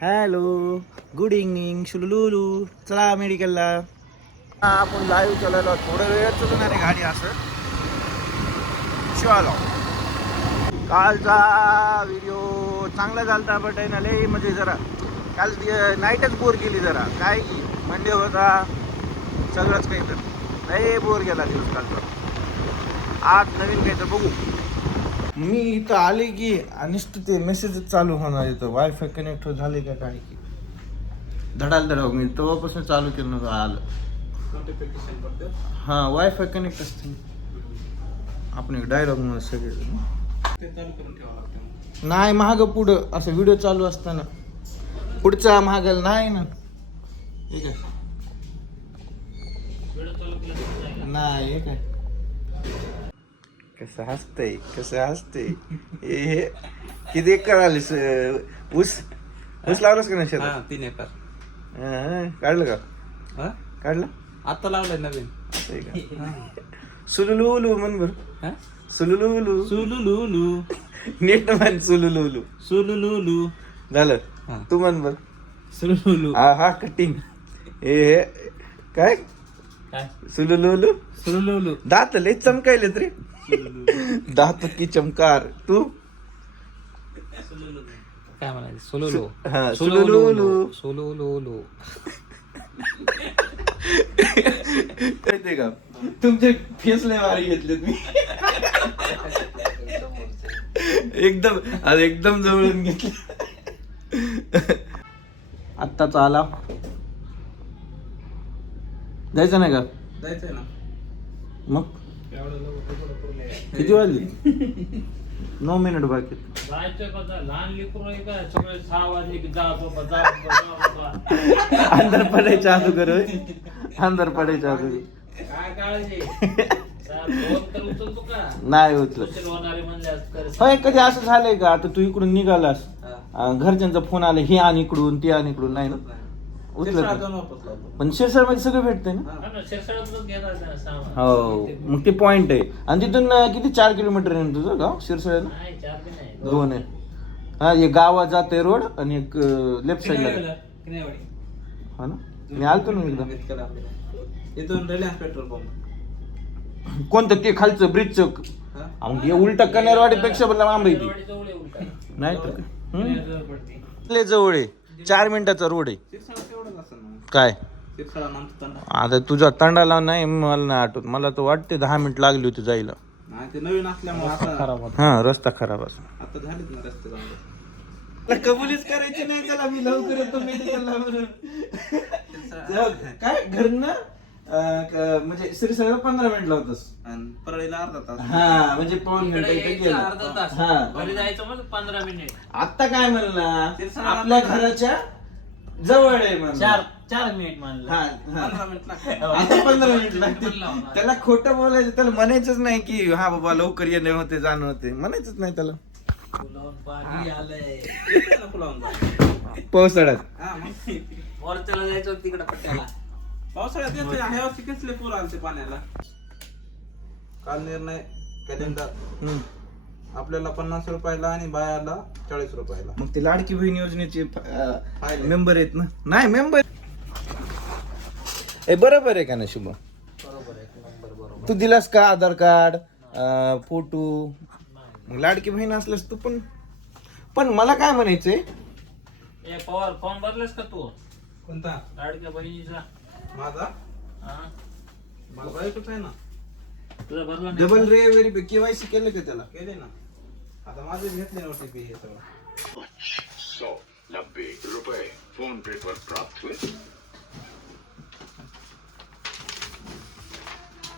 Hello, good evening शुलुलुलू. चला मेडिकलला. आपण live चालवलो, थोडा वेळ चालवणार आहे गाडी असं शिवालो. कालचा व्हिडिओ चांगला झालता बट आहे ना लय म्हणजे जरा काल नाईटच बोर केली जरा. काय की मंडे होता सगळंच काही तर लय बोर गेला दिवस कालचा. आज नवीन काही तर बघू. मी इथं आले की नुसतं ते मेसेज चालू होणार इथं वायफाय कनेक्ट झाले का काय की धडाल धडाव. मी तेव्हापासून चालू केलं नव्हतं आलं नोटिफिकेशन करते. हां वायफाय कनेक्ट असते आपण एक डायलॉग म्हणून सगळे ते चालू करून ठेवावं लागतं. नाही महाग पुढं असं व्हिडिओ चालू असताना पुढचा महागल नाही ना. ठीक आहे नाही हे काय कसं हसतंय हे किती एकर आलीस ऊस लावलास का नाही शेतात? हा 3 एकर काढलं का? हा काढलं आता लावलंय नवीन. असं आहे का? सुलुलुलू म्हण बर. हा सुलुलुलू सुलुलुलू नेट म्हण सुलुलुलू सुलुलुलू झालं. हा. तू म्हण बर. सुलुलुलू हा कटिंग हे काय काय सुलुलुलू. सुलुलुलू दात लय चमकायलेत रे. दात की चमकार. तू काय म्हणायचं सोलोलो. हा सुलुलुलू सोलोलोलो कळते का? तुमचे फेस लय भारी घेतलेत मी. एकदम जवळून घेतले. आत्ताच आला. जायचं नाही का? जायचंय ना. मग किती वाजले? 9 मिनिट बाकी. जायचं कसं लहान लेकरू आहे का सगळे 6 वाजले की जा बाबा जा बाबा. अंधार पडायच्या अगोदर अंधार पडायच्या अगोदर काय काळजी फोन तर उचलतो का? नाही उचलत. उचल होणारे म्हणले आज कर. होय कधी असं झालंय का? आता तू इकडून निघालास घरच्यांचा फोन आला हे आण इकडून ते आण इकडून नाही ना उचलत. पण शिरसाळमध्ये सगळं भेटतंय ना. हा ना, शिरसाळ्यातूनच घेणार आहे ना सामान. हो मग ते पॉइंट आहे. आणि तिथून किती 4 किलोमीटर आहे ना तुझं गाव शिरसाळ्याला? नाही 4 बी नाही. 2 आहे. हा एक गावात जाते रोड आणि एक लेफ्ट साईडला. हा ना मी आलतो ना एकदा. इथून रिलायन्स पेट्रोल पंप कोणतं ते खालचं ब्रिजचं हे उलट कनेरवाडीपेक्षा पण लांब आहे ती. दरवाडी जवळ आहे उलटा. नाही तर जवळ पडते. लय जवळ आहे. 4 मिनिटाचा रोड आहे. शिरसाळा तेवढंच असेल ना. काय शिरसाळा नंतर तंडा. आता तुझा तंडाला नाही मला नाही आठवत. मला तर वाटते 10 मिनिट लागली होती जायला. नाही ते नवीन असल्यामुळे आता खराब होता. हा रस्ता खराब असं. आता झालेत ना रस्ते चांगले. कबुलीच करायची नाही त्याला मी लवकर येतो मेडिकलला म्हणून. काय घरनं म्हणजे श्रीसाईला 15 मिनिट लावतोस आणि परळीला अर्धा तास. हा म्हणजे पाऊण घंटा इथे इकडे गेलं. अर्धा तास. हा. घरी जायचं मग 15 मिनिट. आता काय म्हणला आपल्या घराच्या जवळ आहे म्हणला. 4 मिनिट मानलं. हा, हा. 15 मिनिट लागतात. आता 15 मिनिट लागतील. त्याला खोटं बोलायचं त्याला म्हणायचंच नाही की हा बाबा लवकर येणे होते जाणं होते म्हणायचंच नाही त्याला. फुलावून पाणी आलंय. येते ना फुलावून जा. पावसाळ्यात हा मग वरच्याला जायचं होतं तिकडे पट्ट्याला. पावसाळ्यात येते. ह्या वर्षी कसले पूर आलते पाण्याला. काल निर्णय कॅलेंडर आपल्याला 50 रुपयाला आणि बायाला 40 रुपयाला. मग ते लाडकी बहीण योजनेचे मेंबर आहेत ना. नाही मेंबर बरोबर आहे का ना शुभ? बरोबर आहे. नंबर बरोबर. तू दिलास का आधार कार्ड फोटो? मग लाडकी बहीण असल्यास तू पण मला काय म्हणायचंय ए पवार फॉर्म भरलेस का तू कोणता? लाडक्या बहिणीचा? माझा हा मला बायकोच आहे ना. तुझा भरला नाही? डबल रे व्हेरी केवायसी केलं का त्याला? केले ना. आता माझे घेतले OTP हे सगळं. 190 रुपये फोन पे पर प्राप्त हुए.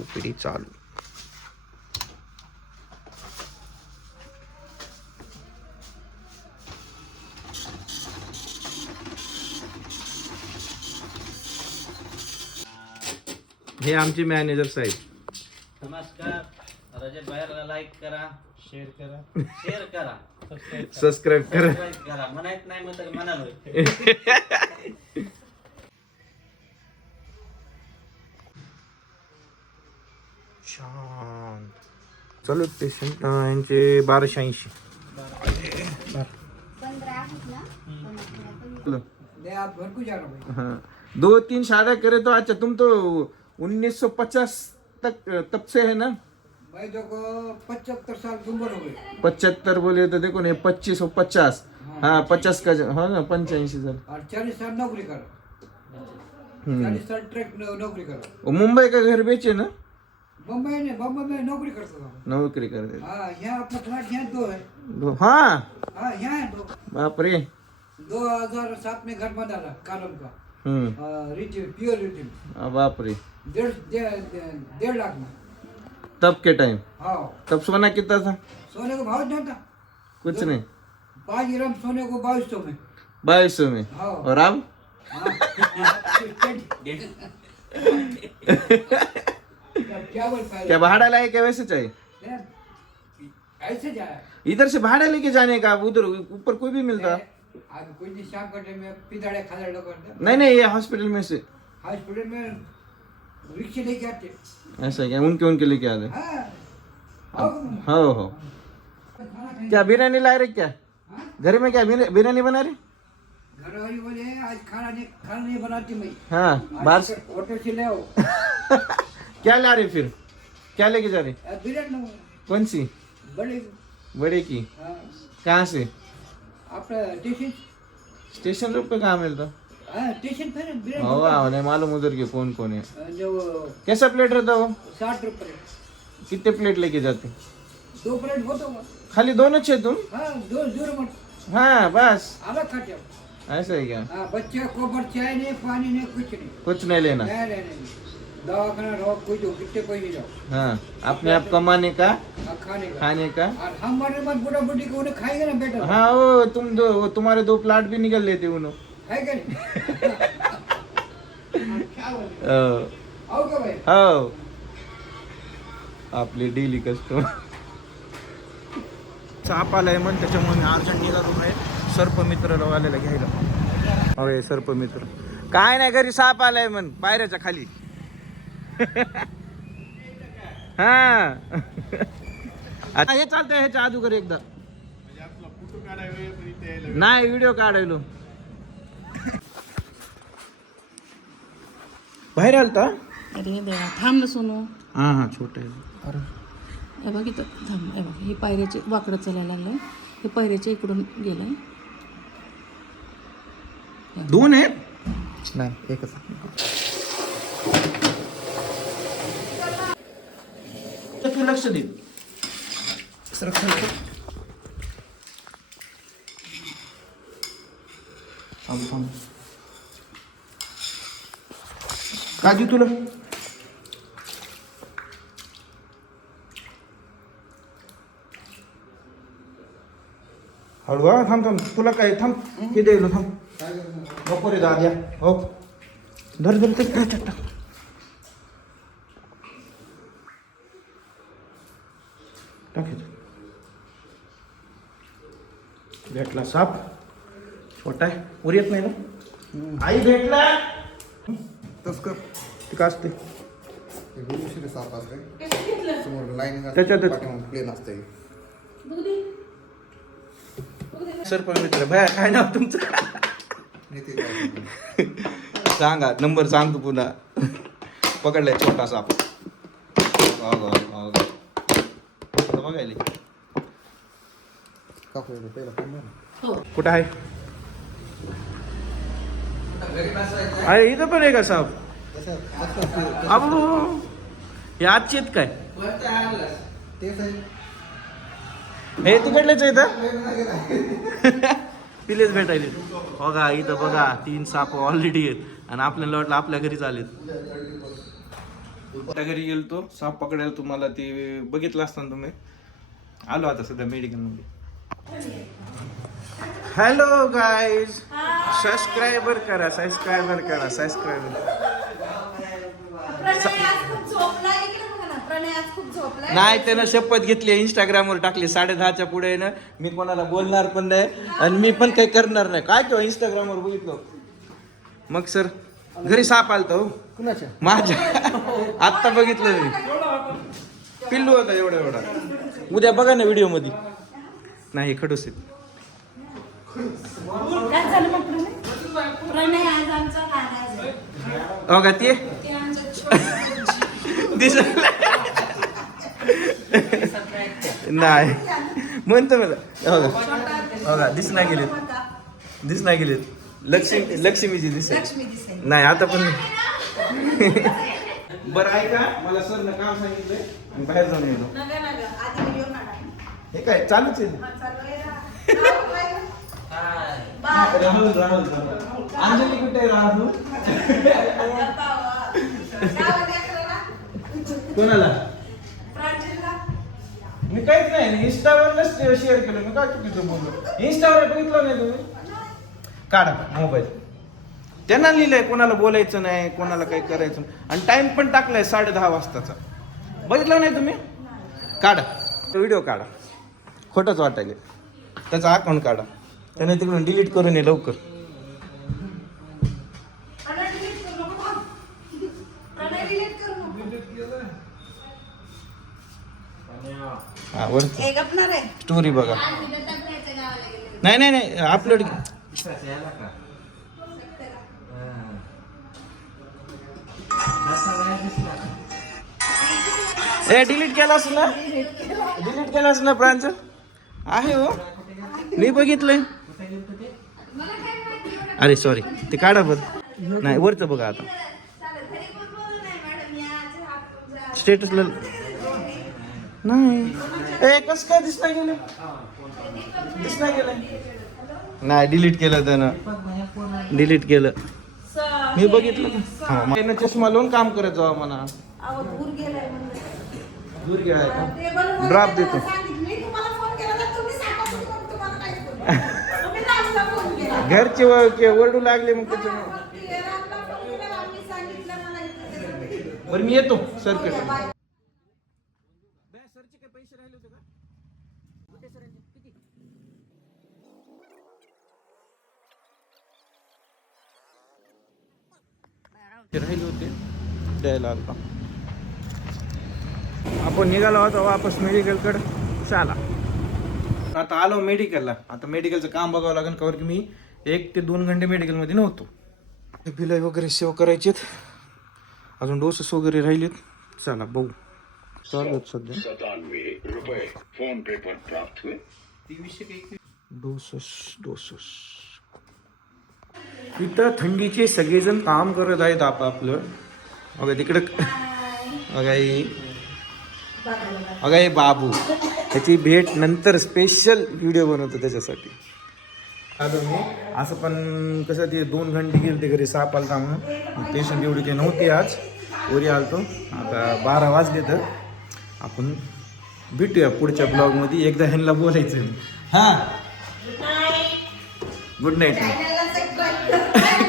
ओपीडी चालू. हे आमचे मॅनेजर साहेब. नमस्कार. रजत भाईला लाईक करा, शेअर करा, सबस्क्राईब करा. सबस्क्राईब करा. म्हणायच नाही मग तर म्हणालो. छान चलो पेशंट यांचे 1280. 15 आहेत ना. भर को जा रहा भाई। हाँ 2-3 शादी करे तो अच्छा तुम तो 1950 तब से है ना? भाई देखो 75 साल की उम्र हो गई 75 बोले तो देखो ना 25 और 50 हाँ 50 का हाँ ना 85 साल और 40 साल नौकरी करो 40 साल ट्रक नौकरी करो। वो मुंबई का घर बेचे ना? बम्बई में नौकरी करता था। नौकरी करते हाँ यहाँ अपना फ्लैट यहाँ 2 है। हाँ हाँ यहाँ है 2। बाप रे 2007 में घर बना था कालम का रिटेल प्योर रिटेल बाप रे 1.5 लाख में तब के टाइम। हाँ तब सोना कितना था? सोने को भाव नहीं था कुछ नहीं 5 ग्राम सोने को 2200 में 2200 में। हाँ। और अब क्या बोलता है क्या भाड़ा लाए क्या वैसे चाहिए? ऐसे जाए इधर से भाड़ा लेके जाने का उधर ऊपर कोई भी मिलता? आज कोई नहीं शाम का टाइम में पिदाड़े खादाड़े करते नहीं ये हॉस्पिटल में से हॉस्पिटल में रिक्शे लेके आते। ऐसा है क्या? उनके लेके आते? हाँ हो क्या बिरयानी ला रहे क्या? घर में क्या बिरयानी बना रहे? घर वाली बोले आज खाना नहीं बनाती मैं। हाँ बाहर से होटल से ले आओ। क्या ला रहे फिर? क्या लेके जा रहे? बिरयानी कौन सी? बड़े की? हाँ कहाँ से? आपका स्टेशन रोड पे कहाँ मिलता? स्टेशन पे नहीं मालूम उधर के कौन है। जो कैसा प्लेट रहता वो? 60 रुपये। कितने प्लेट लेके जाते? 2 प्लेट बहुत होगा। खाली दोनों छे तुम? हाँ 2 मत हाँ बस अलग खाते हो। ऐसा है क्या? हाँ बच्चे को चाय नहीं पानी नहीं कुछ नहीं लेना? नहीं दवाखाना रहो कोई जो कितने कोई नहीं रहो। हाँ अपने आप कमाने का खाने का। और हमारे मत बुढ़ा बुढ़ी को उन्हें खाएगा ना बेटा। हाँ वो तुम्हारे 2 प्लाट भी निकल लेते उन्होंने है क्या नहीं? क्या बोले? आओ क्या भाई? हो आपले डेली कस्टमर. साप आलाय म्हण त्याच्यामुळे मी अर्जंट निघालो आहे सर्पमित्रला आलेला घ्यायला. अरे सर्पमित्र काय नाही घरी साप आलाय म्हण पायऱ्याच्या खाली. हा हे चालतंय ह्याच्या अगोदर एकदा नाही व्हिडिओ काढायलो. बाहेर आलता. अरे देवा थांब ना सोनू. हा हा छोटे आहे. हे बघ इथं थांब. हे बघ हे पायऱ्याचे वाकडं चालायला लागलंय. हे पायऱ्याच्या इकडून गेलंय. 2 आहेत? नाही एकच. तू लक्ष दे. काजू तुला हळू थांब तुला काय थांब हे द्यायला थांब नको रे दाद्या. हो धर धर ते टाकायचं. भेटला साप छोटा आहे वर येत नाही ना. आई भेटला तस्कर ते का असते साप असते समोर लाईन त्याच्यातच प्लेन असते. सरपंच भया काय नाव तुमचं सांगा नंबर सांगतो पुन्हा. पकडलाय छोटा साप बघायला. कुठं आहे? अरे इथं पण आहे का साप? अबो हे आजचे आहेत काय? हे तिकडलेच आहे इथं. तिलेच भेटायले. बघा इथं बघा 3 साप ऑलरेडी आहेत आणि आपल्याला वाटलं आपल्या घरीच आलेत. त्या घरी गेलतो साप पकडायला. तुम्हाला ते बघितलं असताना तुम्ही. आलो आता सध्या मेडिकल मध्ये. हॅलो गाईज सबस्क्रायबर करा नाही त्यानं शपथ घेतली इंस्टाग्रामवर टाकली 10:30च्या पुढे ना मी कोणाला बोलणार पण नाही आणि मी पण काही करणार नाही. काय किंवा इंस्टाग्रामवर बघितलं मग सर घरी साप आलतो कुणाच्या माझ्या. आत्ता बघितलं मी पिल्लू होता एवढा. उद्या बघा ना व्हिडिओ मध्ये. नाही खडूस आहेत. हो का ते नाही म्हणतो मला हो का दिस नाही गेलेत लक्ष्मीची दिसेल नाही आता पण बरं ऐका मला सरनं काम सांगितलंय आणि बाहेर जाऊन येतो हे काय चालूच आहे राहुल अंजली कुठे राहुल कोणाला मी काहीच नाही इंस्टावरच शेअर केलं मी काय चुकीचं बोललो इंस्टावर बघितलं नाही तुम्ही काढा मोबाईल त्यांना लिहिलंय कोणाला बोलायचं नाही कोणाला काही करायचं नाही. आणि टाइम पण टाकलाय 10:30 वाजताचा बघितलं नाही तुम्ही काढा व्हिडिओ काढा खोटंच वाटायला त्याचा अकाउंट काढा त्याने तिकडून डिलीट करून ये लवकर हा वरती स्टोरी बघा नाही अपलोड डिलीट केलास ना प्रांजल आहे हो मी बघितलंय अरे सॉरी ते काढा बरं नाही वरचं बघा आता स्टेटसला नाही कसं काय दिसता गेलं नाही डिलीट केलं त्यानं डिलीट केलं मी बघितलं हा चष्मा लावून काम करत जावा म्हणा दूर गेलाय का ड्रॉप देतो घरचे वरडू लागले मग त्याच्यामुळे बरं मी येतो सरकडे सरचे काही पैसे राहिले होते का राहिले होते द्यायला आलता आपण निघालो होतो वापस मेडिकलकडे चला आता आलो मेडिकलला आता मेडिकलचं काम बघावं लागेल कारण की मी 1 ते 2 घंटे मेडिकलमध्ये नव्हतो बिल वगैरे सेव करायचेत अजून डोसेस वगैरे राहिलेत चला बघू चालू सध्या 97 रुपए फोन पे पर प्राप्त हुए डोसेस इथं थंडीचे सगळेजण काम करत आहेत आपापलं बघा तिकडं बघा हे बाबू त्याची भेट नंतर स्पेशल व्हिडिओ बनवतो त्याच्यासाठी आलो मी असं पण कसं ते 2 घंटे गेले ते घरी साप आलता म्हणून पेशंट एवढी ते नव्हते आज वरी आलतो आता 12 वाजले तर आपण भेटूया पुढच्या ब्लॉगमध्ये एकदा ह्यांना बोलायचं हां गुड नाईट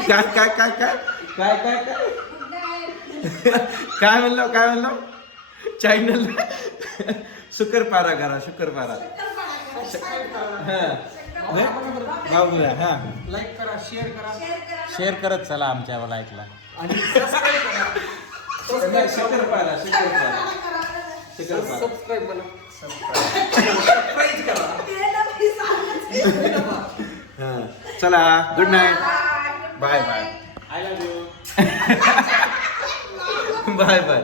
काय काय काय काय काय काय काय म्हणलं चॅनल शुक्रपारा करा शुक्रपारा बाबूला हा लाईक करा शेअर करत चला आमच्या लाईकला आणि शुक्रपारा चला good night bye bye I love you bye bye